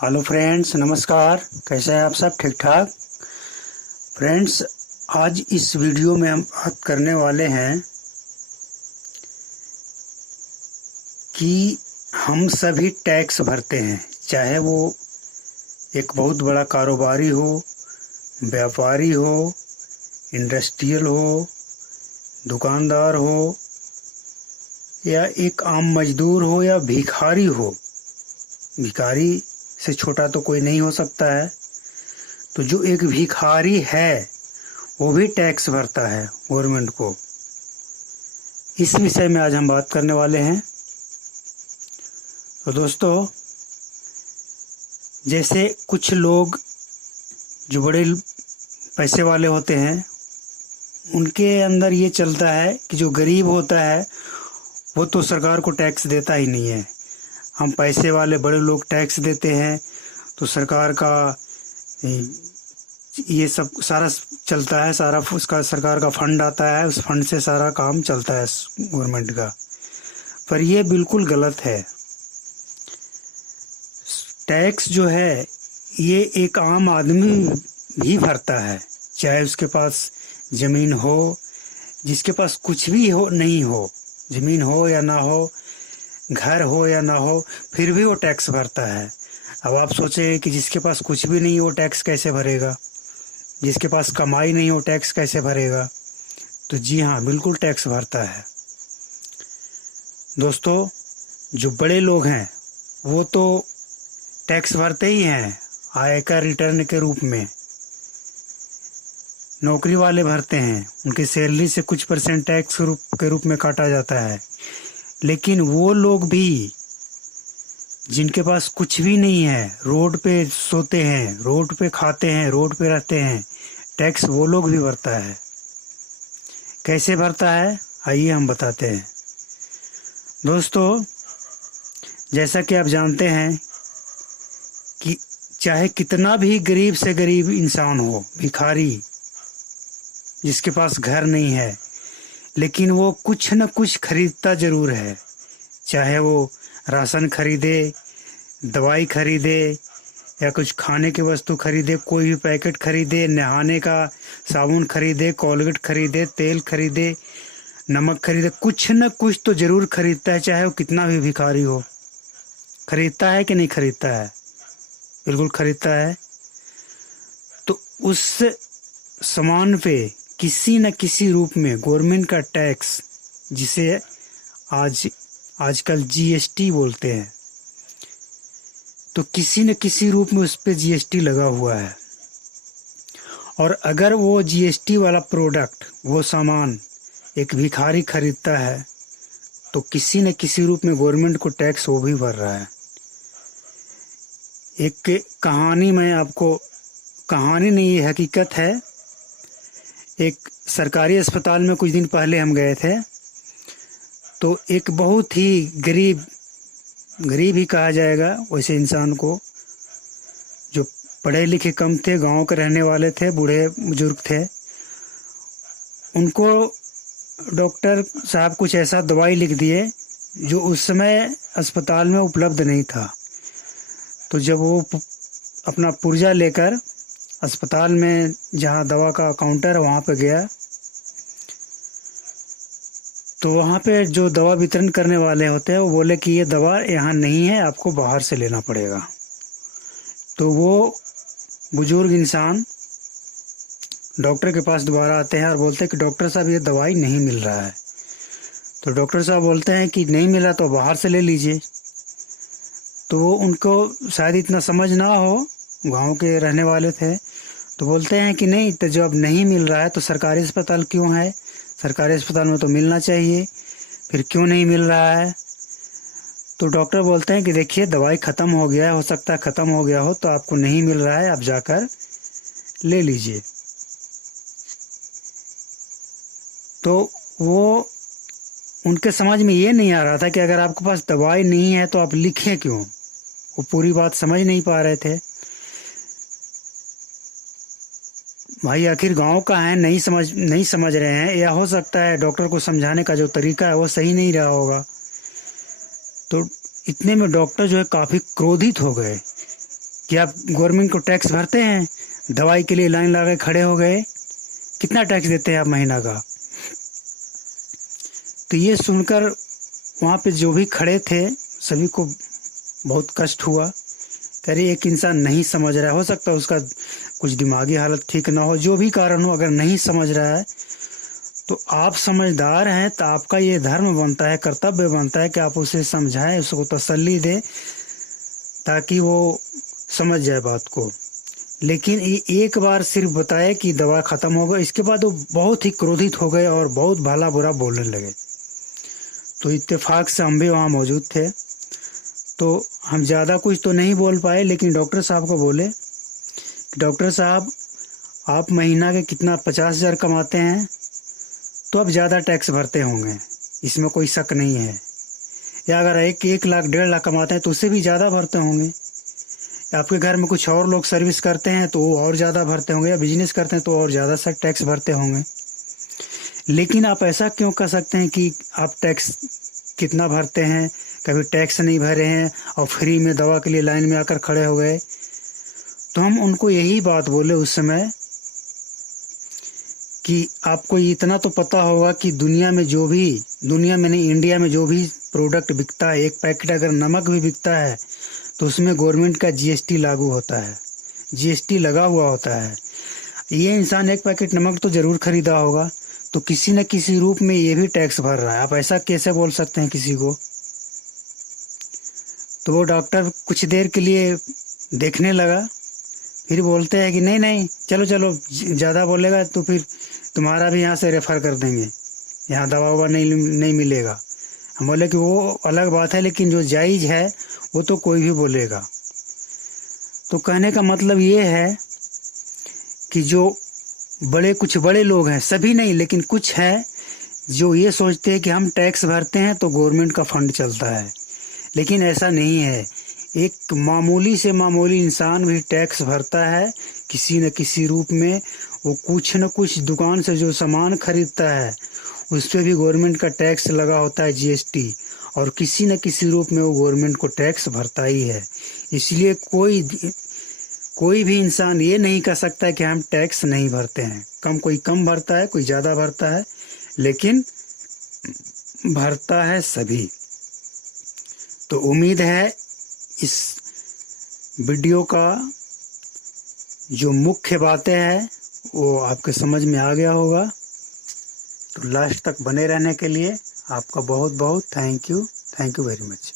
Hello friends, नमस्कार। कैसे हैं आप सब? ठीक ठाक। फ्रेंड्स, आज इस वीडियो में हम बात करने वाले हैं कि हम सभी टैक्स भरते हैं, चाहे वो एक बहुत बड़ा कारोबारी हो, व्यापारी हो, इंडस्ट्रियल हो, दुकानदार हो, या एक आम मजदूर हो या भिखारी हो। भिखारी से छोटा तो कोई नहीं हो सकता है। तो जो एक भिखारी है वो भी टैक्स भरता है गवर्नमेंट को। इस विषय में आज हम बात करने वाले हैं। तो दोस्तों, जैसे कुछ लोग जो बड़े पैसे वाले होते हैं, उनके अंदर ये चलता है कि जो गरीब होता है वो तो सरकार को टैक्स देता ही नहीं है। हम पैसे वाले बड़े लोग टैक्स देते हैं तो सरकार का ये सब सारा चलता है, सारा उसका सरकार का फंड आता है, उस फंड से सारा काम चलता है गवर्नमेंट का। पर ये बिल्कुल गलत है। टैक्स जो है ये एक आम आदमी भी भरता है, चाहे उसके पास ज़मीन हो, जिसके पास कुछ भी हो नहीं हो, ज़मीन हो या ना हो, घर हो या ना हो, फिर भी वो टैक्स भरता है। अब आप सोचें कि जिसके पास कुछ भी नहीं हो टैक्स कैसे भरेगा, जिसके पास कमाई नहीं हो टैक्स कैसे भरेगा? तो जी हाँ, बिल्कुल टैक्स भरता है। दोस्तों, जो बड़े लोग हैं वो तो टैक्स भरते ही हैं आयकर रिटर्न के रूप में। नौकरी वाले भरते हैं, उनकी सैलरी से कुछ परसेंट टैक्स के रूप में काटा जाता है। लेकिन वो लोग भी जिनके पास कुछ भी नहीं है, रोड पे सोते हैं, रोड पे खाते हैं, रोड पे रहते हैं, टैक्स वो लोग भी भरता है। कैसे भरता है, आइए हम बताते हैं। दोस्तों, जैसा कि आप जानते हैं कि चाहे कितना भी गरीब से गरीब इंसान हो, भिखारी जिसके पास घर नहीं है, लेकिन वो कुछ न कुछ खरीदता जरूर है। चाहे वो राशन खरीदे, दवाई खरीदे, या कुछ खाने की वस्तु खरीदे, कोई भी पैकेट खरीदे, नहाने का साबुन खरीदे, कोलगेट खरीदे, तेल खरीदे, नमक खरीदे, कुछ न कुछ तो ज़रूर खरीदता है, चाहे वो कितना भी भिखारी हो। खरीदता है कि नहीं खरीदता है? बिल्कुल खरीदता है। तो उस सामान पे किसी न किसी रूप में गवर्नमेंट का टैक्स, जिसे आजकल जीएसटी बोलते हैं, तो किसी न किसी रूप में उस पर जीएसटी लगा हुआ है। और अगर वो जीएसटी वाला प्रोडक्ट, वो सामान एक भिखारी खरीदता है तो किसी न किसी रूप में गवर्नमेंट को टैक्स वो भी भर रहा है। एक कहानी मैं आपको, कहानी नहीं ये हकीकत है। एक सरकारी अस्पताल में कुछ दिन पहले हम गए थे, तो एक बहुत ही गरीब ही कहा जाएगा वैसे इंसान को, जो पढ़े लिखे कम थे, गांव के रहने वाले थे, बूढ़े बुजुर्ग थे, उनको डॉक्टर साहब कुछ ऐसा दवाई लिख दिए जो उस समय अस्पताल में उपलब्ध नहीं था। तो जब वो अपना पुर्जा लेकर अस्पताल में जहाँ दवा का काउंटर है वहाँ पे गया, तो वहाँ पे जो दवा वितरण करने वाले होते हैं वो बोले कि ये दवा यहाँ नहीं है, आपको बाहर से लेना पड़ेगा। तो वो बुजुर्ग इंसान डॉक्टर के पास दोबारा आते हैं और बोलते हैं कि डॉक्टर साहब ये दवाई नहीं मिल रहा है। तो डॉक्टर साहब बोलते हैं कि नहीं मिला तो बाहर से ले लीजिए। तो वो उनको शायद इतना समझ ना हो, गांव के रहने वाले थे, तो बोलते हैं कि नहीं, तो जब नहीं मिल रहा है तो सरकारी अस्पताल क्यों है, सरकारी अस्पताल में तो मिलना चाहिए, फिर क्यों नहीं मिल रहा है? तो डॉक्टर बोलते हैं कि देखिए दवाई ख़त्म हो गया है, हो सकता है ख़त्म हो गया हो, तो आपको नहीं मिल रहा है, आप जाकर ले लीजिए। तो वो उनके समझ में ये नहीं आ रहा था कि अगर आपके पास दवाई नहीं है तो आप लिखें क्यों। वो पूरी बात समझ नहीं पा रहे थे। भाई आखिर गांव का है, नहीं समझ रहे हैं, या हो सकता है डॉक्टर को समझाने का जो तरीका है वो सही नहीं रहा होगा। तो इतने में डॉक्टर जो है काफ़ी क्रोधित हो गए कि आप गवर्नमेंट को टैक्स भरते हैं, दवाई के लिए लाइन लगा के खड़े हो गए, कितना टैक्स देते हैं आप महीना का। तो ये सुनकर वहाँ पे जो भी खड़े थे सभी को बहुत कष्ट हुआ। कह रही एक इंसान नहीं समझ रहा है, हो सकता है उसका कुछ दिमागी हालत ठीक ना हो, जो भी कारण हो, अगर नहीं समझ रहा है तो आप समझदार हैं तो आपका ये धर्म बनता है, कर्तव्य बनता है कि आप उसे समझाएं, उसको तसल्ली दें ताकि वो समझ जाए बात को। लेकिन ये एक बार सिर्फ बताए कि दवा खत्म हो गई, इसके बाद वो बहुत ही क्रोधित हो गए और बहुत भला बुरा बोलने लगे। तो इत्तेफाक से हम भी वहाँ मौजूद थे, तो हम ज़्यादा कुछ तो नहीं बोल पाए, लेकिन डॉक्टर साहब को बोले, डॉक्टर साहब आप महीना के कितना 50,000 कमाते हैं, तो आप ज़्यादा टैक्स भरते होंगे, इसमें कोई शक नहीं है। या अगर 1 लाख 1.5 लाख कमाते हैं तो उससे भी ज़्यादा भरते होंगे। आपके घर में कुछ और लोग सर्विस करते हैं तो वो और ज़्यादा भरते होंगे, या बिजनेस करते हैं तो और ज़्यादा सा टैक्स भरते होंगे। लेकिन आप ऐसा क्यों कर सकते हैं कि आप टैक्स कितना भरते हैं, कभी टैक्स नहीं भरे हैं और फ्री में दवा के लिए लाइन में आकर खड़े हो गए। तो हम उनको यही बात बोले उस समय कि आपको इतना तो पता होगा कि दुनिया में नहीं, इंडिया में जो भी प्रोडक्ट बिकता है, एक पैकेट अगर नमक भी बिकता है तो उसमें गवर्नमेंट का जीएसटी लागू होता है, जीएसटी लगा हुआ होता है। ये इंसान एक पैकेट नमक तो जरूर खरीदा होगा, तो किसी न किसी रूप में ये भी टैक्स भर रहा है। आप ऐसा कैसे बोल सकते हैं किसी को। तो वो डॉक्टर कुछ देर के लिए देखने लगा, फिर बोलते हैं कि नहीं चलो ज़्यादा बोलेगा तो फिर तुम्हारा भी यहाँ से रेफर कर देंगे, यहाँ दवा ववा नहीं मिलेगा। हम बोले कि वो अलग बात है, लेकिन जो जायज़ है वो तो कोई भी बोलेगा। तो कहने का मतलब ये है कि जो कुछ बड़े लोग हैं, सभी नहीं लेकिन कुछ हैं, जो ये सोचते हैं कि हम टैक्स भरते हैं तो गवर्नमेंट का फंड चलता है, लेकिन ऐसा नहीं है। एक मामूली से मामूली इंसान भी टैक्स भरता है किसी न किसी रूप में। वो कुछ न कुछ दुकान से जो सामान खरीदता है उस पर भी गवर्नमेंट का टैक्स लगा होता है, जीएसटी, और किसी न किसी रूप में वो गवर्नमेंट को टैक्स भरता ही है। इसलिए कोई भी इंसान ये नहीं कह सकता कि हम टैक्स नहीं भरते हैं। कोई कम भरता है, कोई ज़्यादा भरता है, लेकिन भरता है सभी। तो उम्मीद है इस वीडियो का जो मुख्य बातें हैं वो आपके समझ में आ गया होगा। तो लास्ट तक बने रहने के लिए आपका बहुत बहुत थैंक यू वेरी मच।